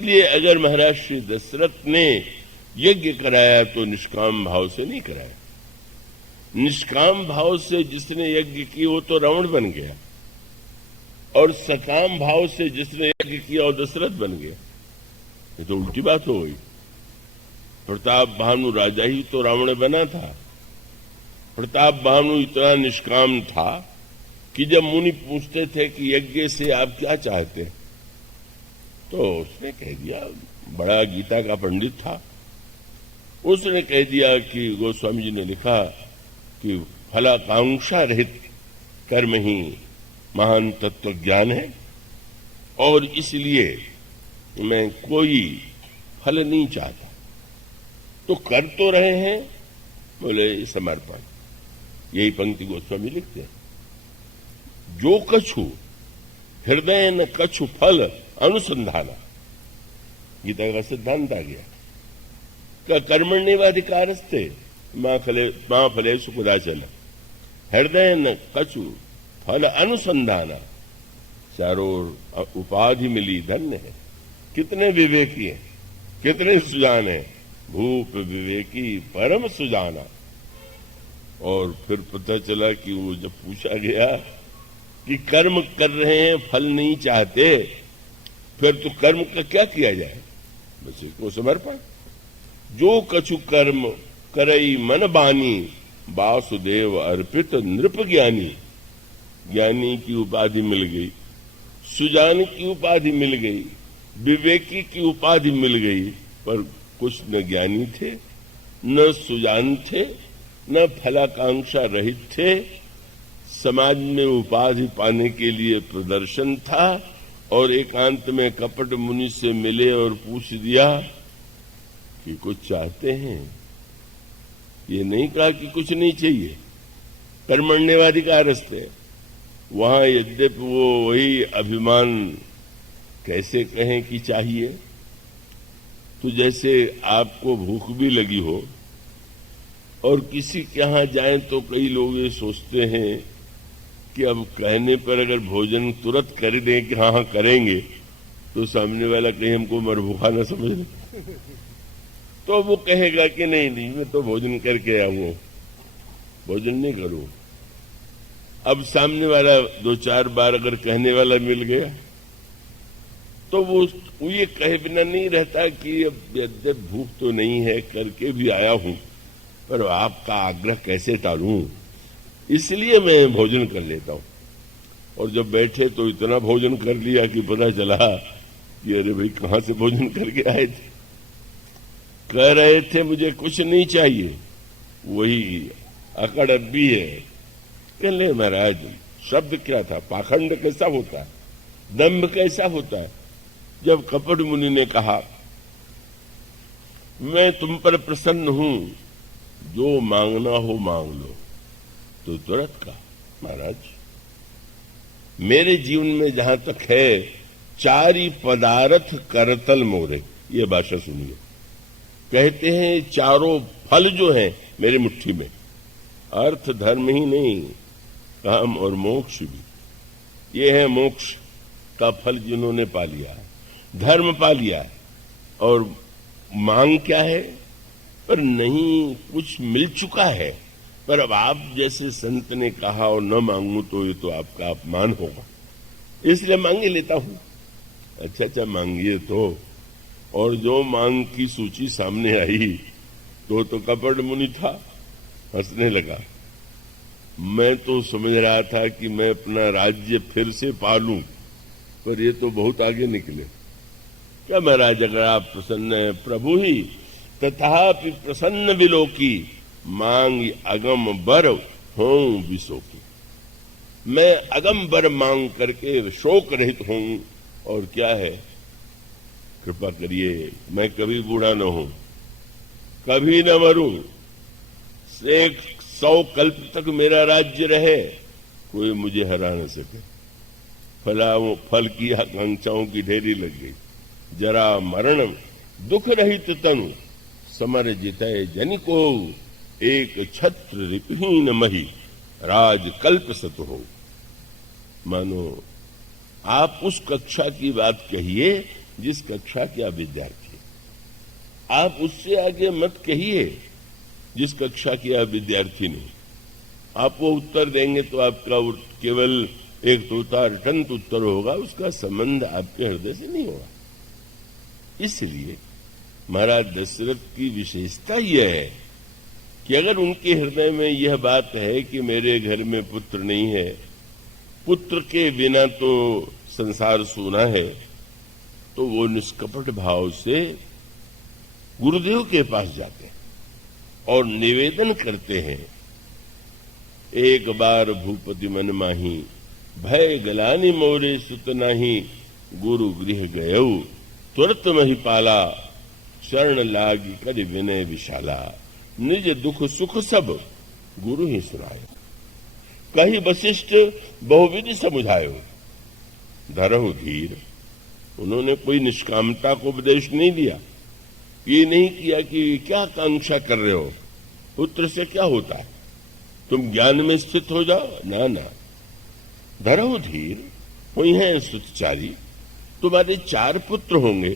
इसलिए अगर महाराज श्री दशरथ ने यज्ञ कराया तो निष्काम भाव से नहीं कराया। निष्काम भाव से जिसने यज्ञ की वो तो रावण बन गया, और सकाम भाव से जिसने यज्ञ किया वो दशरथ बन गया। ये तो उल्टी बात हो गई। प्रताप भानु राजा ही तो रावण बना था। प्रताप भानु इतना निष्काम था कि जब मुनि पूछते थे कि यज्ञ से आप क्या चाहते हैं, तो उसने कह दिया, बड़ा गीता का पंडित था, उसने कह दिया कि गोस्वामी जी ने लिखा कि फलाकांक्षा रहित कर्म ही महान तत्व ज्ञान है, और इसलिए मैं कोई फल नहीं चाहता। तो कर तो रहे हैं, बोले समर्पण। यही पंक्ति गोस्वामी लिखते हैं, जो कछु हृदय न कछु फल अनुसंधाना। गीता का सिद्धांत आ गया का कर्मण्येवाधिकारस्ते मां फलेषु कदाचन हृदय न कछु फल अनुसंधाना। चारों उपाधि मिली धन्य है। कितने विवेकी हैं, कितने सुजान हैं, भूप विवेकी परम सुजाना। और फिर पता चला कि वो जब पूछा गया कि कर्म कर रहे हैं फल नहीं चाहते, फिर तो कर्म का क्या किया जाए, बस इसको समर्पण। जो कछु कर्म करई मन बानी वासुदेव अर्पित नृप ज्ञानी। ज्ञानी की उपाधि मिल गई, सुजान की उपाधि मिल गई, विवेकी की उपाधि मिल गई, पर कुछ न ज्ञानी थे, न सुजान थे, न फलाकांक्षा रहित थे। समाज में उपाधि पाने के लिए प्रदर्शन था, और एकांत में कपट मुनि से मिले और पूछ दिया कि कुछ चाहते हैं। ये नहीं कहा कि कुछ नहीं चाहिए, कर्मण्येवाधिकारस्ते। वहां यद्यपि वो वही अभिमान, कैसे कहें कि चाहिए, तो जैसे आपको भूख भी लगी हो और किसी के यहां जाएं तो कई लोग ये सोचते हैं कि अब कहने पर अगर भोजन तुरंत कर दें कि हाँ करेंगे, तो सामने वाला कहीं हमको मरभूखा न समझ ले, तो वो कहेगा कि नहीं मैं तो भोजन करके आया हूं, भोजन नहीं करूं। अब सामने वाला 2-4 बार अगर कहने वाला मिल गया, तो वो ये कहे बिना नहीं रहता कि अब यद्यप भूख तो नहीं है, करके भी आया हूं, पर आपका आग्रह कैसे टालूं, इसलिए मैं भोजन कर लेता हूं। और जब बैठे तो इतना भोजन कर लिया कि पता चला कि अरे भाई कहां से भोजन करके आए थे। कह रहे थे मुझे कुछ नहीं चाहिए, वही अकड़ अब भी है। कह ले महाराज, शब्द क्या था, पाखंड कैसा होता है, दंभ कैसा होता है। जब कपट मुनि ने कहा मैं तुम पर प्रसन्न हूं, जो मांगना हो मांग लो, तो तुरंत कहा महाराज मेरे जीवन में जहां तक है, चारि पदार्थ करतल मोरे। ये भाषा सुनिए, कहते हैं चारों फल जो हैं मेरे मुट्ठी में। अर्थ धर्म ही नहीं, काम और मोक्ष भी। ये है मोक्ष का फल जिन्होंने पा लिया है, धर्म पा लिया है। और मांग क्या है, पर नहीं कुछ मिल चुका है, पर अब आप जैसे संत ने कहा और न मांगू तो ये तो आपका अपमान होगा, इसलिए मांगे लेता हूं। अच्छा मांगिए तो। और जो मांग की सूची सामने आई तो कपट मुनि था, हंसने लगा। मैं तो समझ रहा था कि मैं अपना राज्य फिर से पालूं, पर ये तो बहुत आगे निकले। क्या महाराज अगर आप प्रसन्न हैं, प्रभु ही तथापि प्रसन्न विलोकी, मांग अगम बर हों विशोकी। मैं अगम बर मांग करके शोक रहित हूं, और क्या है, कृपा करिए मैं कभी बूढ़ा न हूं, कभी न मरूं, 100 कल्प तक मेरा राज्य रहे, कोई मुझे हरा न सके। फल की आकांक्षाओं की ढेरी लग गई। जरा मरण दुख रहित तनु, समर जितय जन को, एक छत्र रिपहीन मही, राज कल्प सत हो। मानो आप उस कक्षा की बात कहिए जिस कक्षा के आप विद्यार्थी, आप उससे आगे मत कहिए जिस कक्षा के आप विद्यार्थी नहीं। आप वो उत्तर देंगे तो आपका केवल एक तोता टंत उत्तर होगा, उसका संबंध आपके हृदय से नहीं होगा। इसलिए महाराज दशरथ की विशेषता यह है कि अगर उनके हृदय में यह बात है कि मेरे घर में पुत्र नहीं है, पुत्र के बिना तो संसार सूना है, तो वो निष्कपट भाव से गुरुदेव के पास जाते हैं और निवेदन करते हैं, एक बार भूपति मन माही, भय गलानी मोरे सुत नाही, गुरु गृह गयऊ तुरत मही पाला, शरण लागी कर विनय विशाला, निज दुख सुख सब गुरु ही सुनायो, कही वशिष्ठ बहुविधि समुझायो, धरहु धीर। उन्होंने कोई निष्कामता को उपदेश नहीं दिया, ये नहीं किया कि क्या कांक्षा कर रहे हो, पुत्र से क्या होता है, तुम ज्ञान में स्थित हो जाओ, ना ना। धरहु धीर, हुई है सुतचारी, तुम्हारे 4 पुत्र होंगे,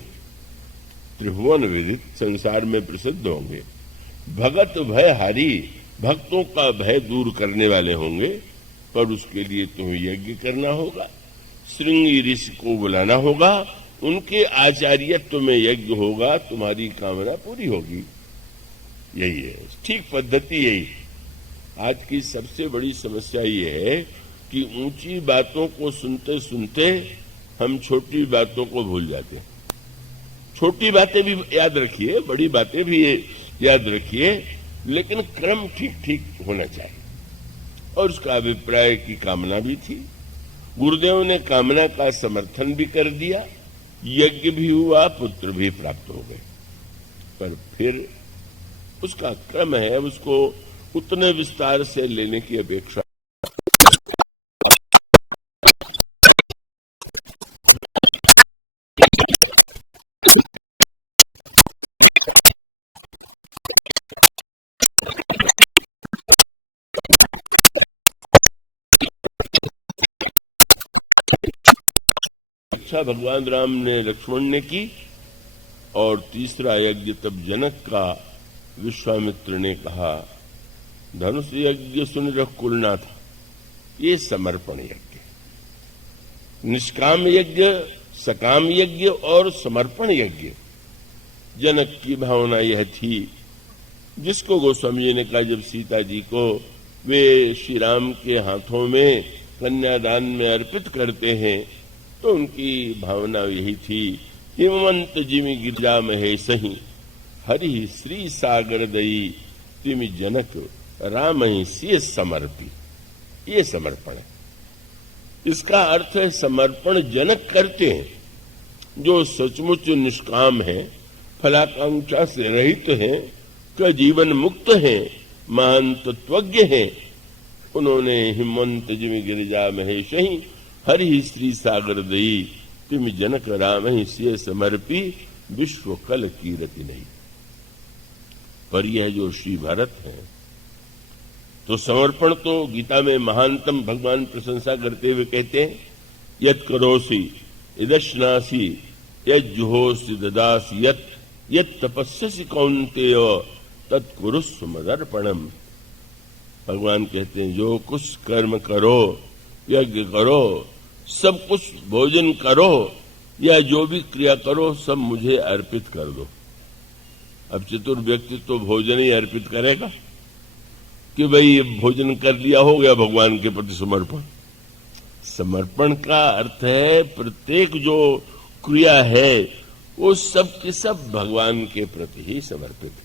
त्रिभुवन विदित, संसार में प्रसिद्ध होंगे, भगत भय हारी, भक्तों का भय दूर करने वाले होंगे, पर उसके लिए तुम्हें यज्ञ करना होगा, श्रृंगी ऋषि को बुलाना होगा, उनके आचार्यत्व में यज्ञ होगा, तुम्हारी कामना पूरी होगी। यही है ठीक पद्धति। यही आज की सबसे बड़ी समस्या ये है कि ऊंची बातों को सुनते सुनते हम छोटी बातों को भूल जाते हैं। छोटी बातें भी याद रखिए, बड़ी बातें भी याद रखिए, लेकिन क्रम ठीक ठीक होना चाहिए। और उसका अभिप्राय की कामना भी थी, गुरुदेव ने कामना का समर्थन भी कर दिया, यज्ञ भी हुआ, पुत्र भी प्राप्त हो गए। पर फिर उसका क्रम है, उसको उतने विस्तार से लेने की अपेक्षा भगवान राम ने लक्ष्मण ने की, और तीसरा यज्ञ तब जनक का विश्वामित्र ने कहा, धनुष यज्ञ सुन रख कुलनाथ, ये समर्पण यज्ञ, निष्काम यज्ञ, सकाम यज्ञ और समर्पण यज्ञ। जनक की भावना यह थी, जिसको गोस्वामी जी ने कहा जब सीता जी को वे श्री राम के हाथों में कन्यादान में अर्पित करते हैं, तो उनकी भावना यही थी, हिमवंत जिमि गिरजा महे सही, हरि श्री सागर दई, तिमि जनक राम ही सिय समर्पी। ये समर्पण है। इसका अर्थ है समर्पण जनक करते हैं, जो सचमुच निष्काम है, फलाकांक्षा से रहित हैं, का जीवन मुक्त हैं, महान तत्वज्ञ हैं। उन्होंने हिमवंत जिमि गिरिजा महेश ही, हरि श्री सागर दई, तिमि जनक राम ही सिय समर्पी, विश्व कल कीरति नहीं। पर यह जो श्री भरत है, तो समर्पण तो गीता में महानतम भगवान प्रशंसा करते हुए कहते हैं, यत् करोसि इदश्नासि, यत् जुहोसि ददासि, यत् तपस्यसि कौन्तेय, तत्कुरुस्व मदर्पणम। भगवान कहते हैं, जो कुछ कर्म करो, यज्ञ करो, सब कुछ भोजन करो, या जो भी क्रिया करो, सब मुझे अर्पित कर दो। अब चतुर व्यक्ति तो भोजन ही अर्पित करेगा कि भाई ये भोजन कर लिया, हो गया भगवान के प्रति समर्पण। समर्पण का अर्थ है प्रत्येक जो क्रिया है वो सब के सब भगवान के प्रति ही समर्पित है।